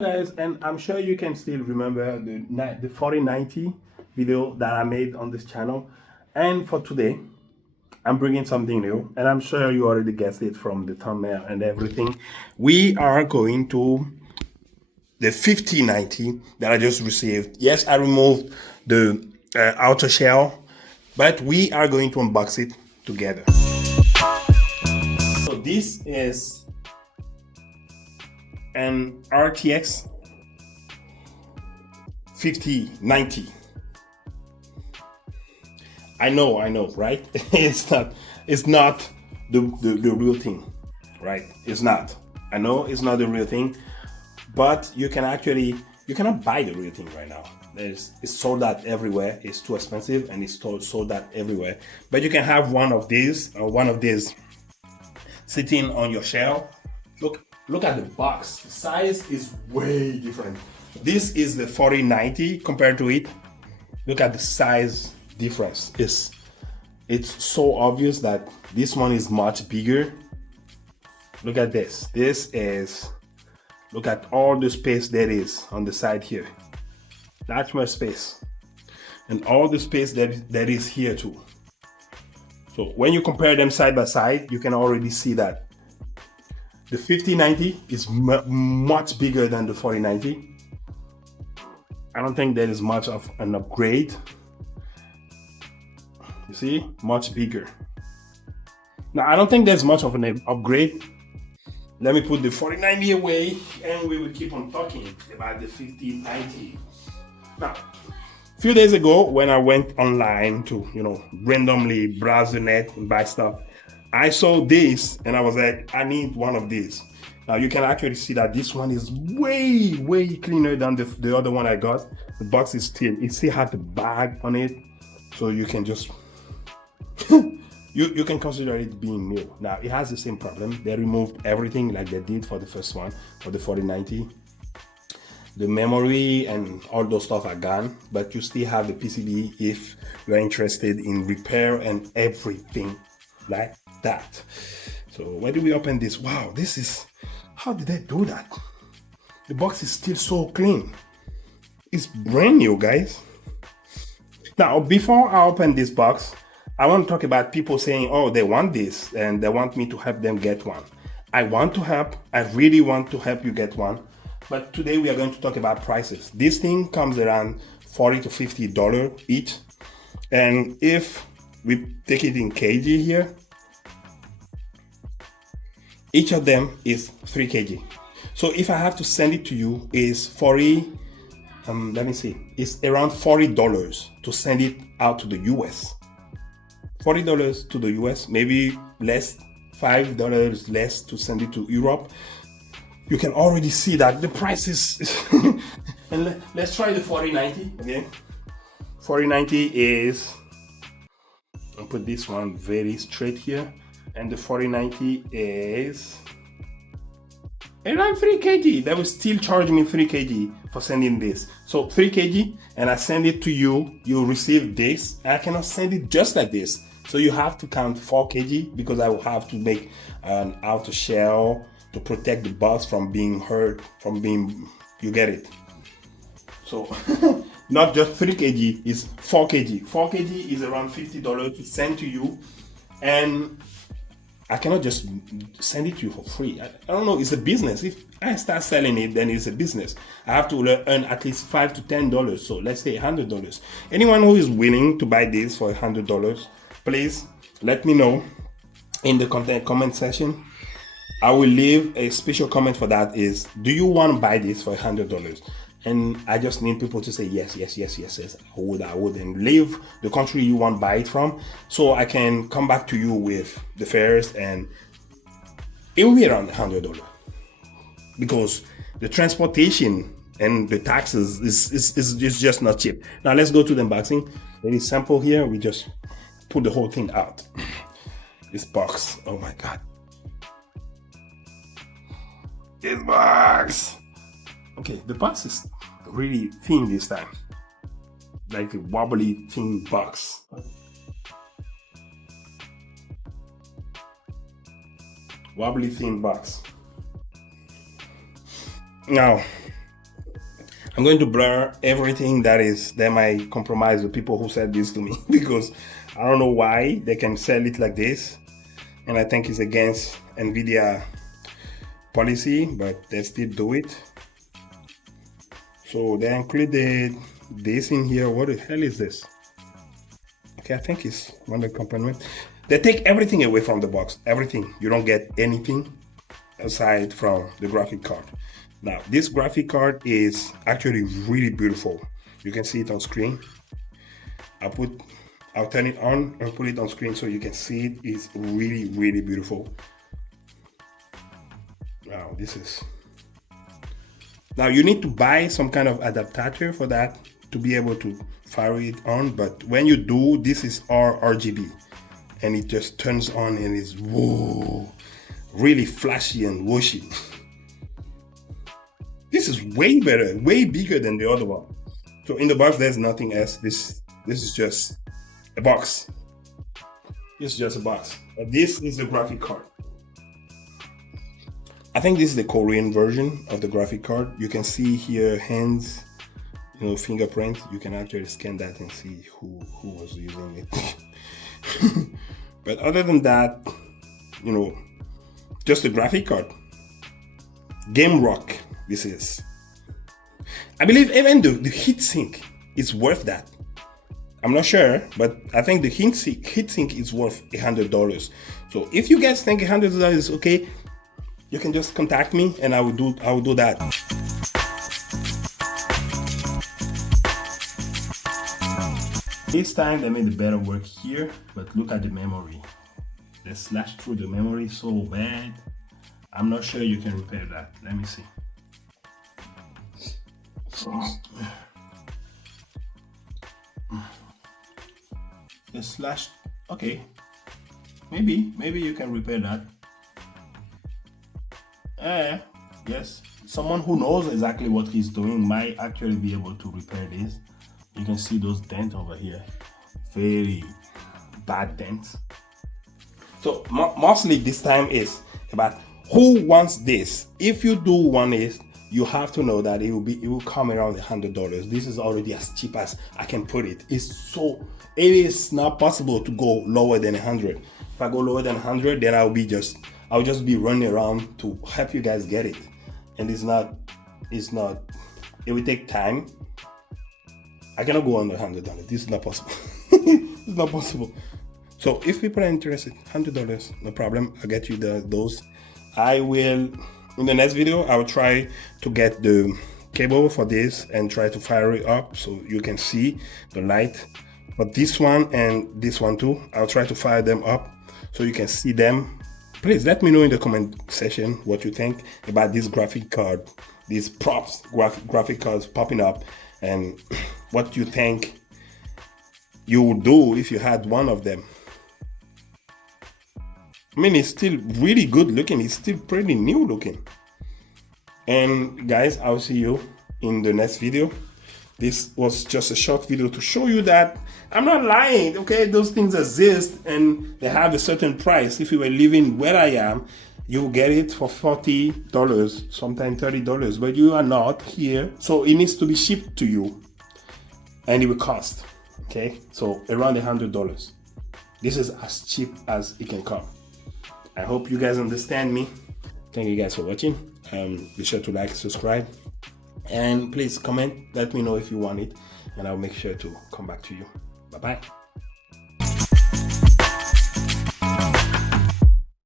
Guys, and I'm sure you can still remember the 4090 video that I made on this channel. And for today, I'm bringing something new, and I'm sure you already guessed it from the thumbnail and everything. We are going to the 5090 that I just received. Yes, I removed the outer shell, but we are going to unbox it together. So this is an RTX 5090. I know, right? It's not the real thing, right? It's not. I know it's not the real thing, but you cannot buy the real thing right now. It's sold out everywhere. It's too expensive, and it's sold out everywhere. But you can have one of these sitting on your shelf. Look at the box. The size is way different. This is the 4090 compared to it. Look at the size difference. It's so obvious that this one is much bigger. Look at this. Look at all the space there is on the side here. That's my space. And all the space that is here too. So when you compare them side by side, you can already see that the 5090 is much bigger than the 4090. I don't think there is much of an upgrade. You see, much bigger. Now, I don't think there's much of an upgrade. Let me put the 4090 away, and we will keep on talking about the 5090. Now, a few days ago, when I went online to, randomly browse the net and buy stuff, I saw this and I was like, I need one of these. Now you can actually see that this one is way cleaner than the other one I got. The box is it still has the bag on it, so you can just you can consider it being new. Now it has the same problem. They removed everything like they did for the first one, for the 4090. The memory and all those stuff are gone, but you still have the PCB if you're interested in repair and everything like that. So when do we open this? Wow, how did they do that? The box is still so clean. It's brand new, guys. Now, before I open this box, I want to talk about people saying, oh, they want this and they want me to help them get one. I want to help. I really want to help you get one. But today we are going to talk about prices. This thing comes around $40 to $50 each. And if we take it in kg here, each of them is 3 kg. So if I have to send it to you, is let me see, it's around $40 to send it out to the US. $40 to the US, maybe less, $5 less to send it to Europe. You can already see that the price is and let's try the 4090 again. 4090 is, I'll put this one very straight here. And the 4090 is around 3 kg. They will still charge me 3 kg for sending this. So 3 kg, and I send it to you. You receive this. I cannot send it just like this. So you have to count 4 kg because I will have to make an outer shell to protect the box from being hurt, you get it. So not just 3 kg, it's 4 kg. 4 kg is around $50 to send to you. And I cannot just send it to you for free. I don't know, it's a business. If I start selling it, then it's a business. I have to earn at least $5 to $10. So let's say $100. Anyone who is willing to buy this for $100, please let me know in the comment section. I will leave a special comment for that is, do you want to buy this for $100? And I just need people to say yes. I would, and leave the country you want to buy it from, so I can come back to you with the fares, and it will be around $100 because the transportation and the taxes is just not cheap. Now let's go to the unboxing. Very simple here. We just put the whole thing out. This box. Oh my God. This box. Okay, the box is really thin this time, like a wobbly thin box. Wobbly thin box. Now, I'm going to blur everything that might compromise the people who said this to me because I don't know why they can sell it like this, and I think it's against Nvidia policy, but they still do it. So they included this in here. What the hell is this? Okay, I think it's one of the components. They take everything away from the box, everything. You don't get anything aside from the graphic card. Now, this graphic card is actually really beautiful. You can see it on screen. I'll turn it on and put it on screen so you can see it. It's really, really beautiful. Wow, now you need to buy some kind of adapter for that to be able to fire it on. But when you do, this is RGB, and it just turns on and is whoa, really flashy and whooshy. This is way better, way bigger than the other one. So in the box, there's nothing else. This is just a box. This is just a box. But this is the graphic card. I think this is the Korean version of the graphic card. You can see here hands, fingerprint. You can actually scan that and see who was using it. But other than that, just a graphic card. Game Rock. This is. I believe even the heatsink is worth that. I'm not sure, but I think the heatsink is worth $100. So if you guys think $100 is okay, you can just contact me and I will do that. This time they made the better work here, but look at the memory. They slashed through the memory so bad. I'm not sure you can repair that. Let me see. The slash, okay, maybe you can repair that. Yes, someone who knows exactly what he's doing might actually be able to repair this. You can see those dents over here, very bad dents. So mostly this time is about who wants this. If you do want it, you have to know that it will come around $100. This is already as cheap as I can put it. It is not possible to go lower than 100. If I go lower than 100, then I'll just be running around to help you guys get it. And it will take time. I cannot go under $100. This is not possible. It's not possible. So if people are interested, $100, no problem. I'll get you those. I will. In the next video, I will try to get the cable for this and try to fire it up so you can see the light. But this one and this one too, I'll try to fire them up so you can see them. Please let me know in the comment section what you think about this graphic card, these props, graphic cards popping up, and what you think you would do if you had one of them. I mean, it's still really good looking. It's still pretty new looking. And guys, I'll see you in the next video. This was just a short video to show you that I'm not lying, okay? Those things exist and they have a certain price. If you were living where I am, you get it for $40, sometimes $30, but you are not here. So it needs to be shipped to you and it will cost, okay? So around $100. This is as cheap as it can come. I hope you guys understand me. Thank you guys for watching. Be sure to like, subscribe, and please comment. Let me know if you want it, and I'll make sure to come back to you. Bye-bye.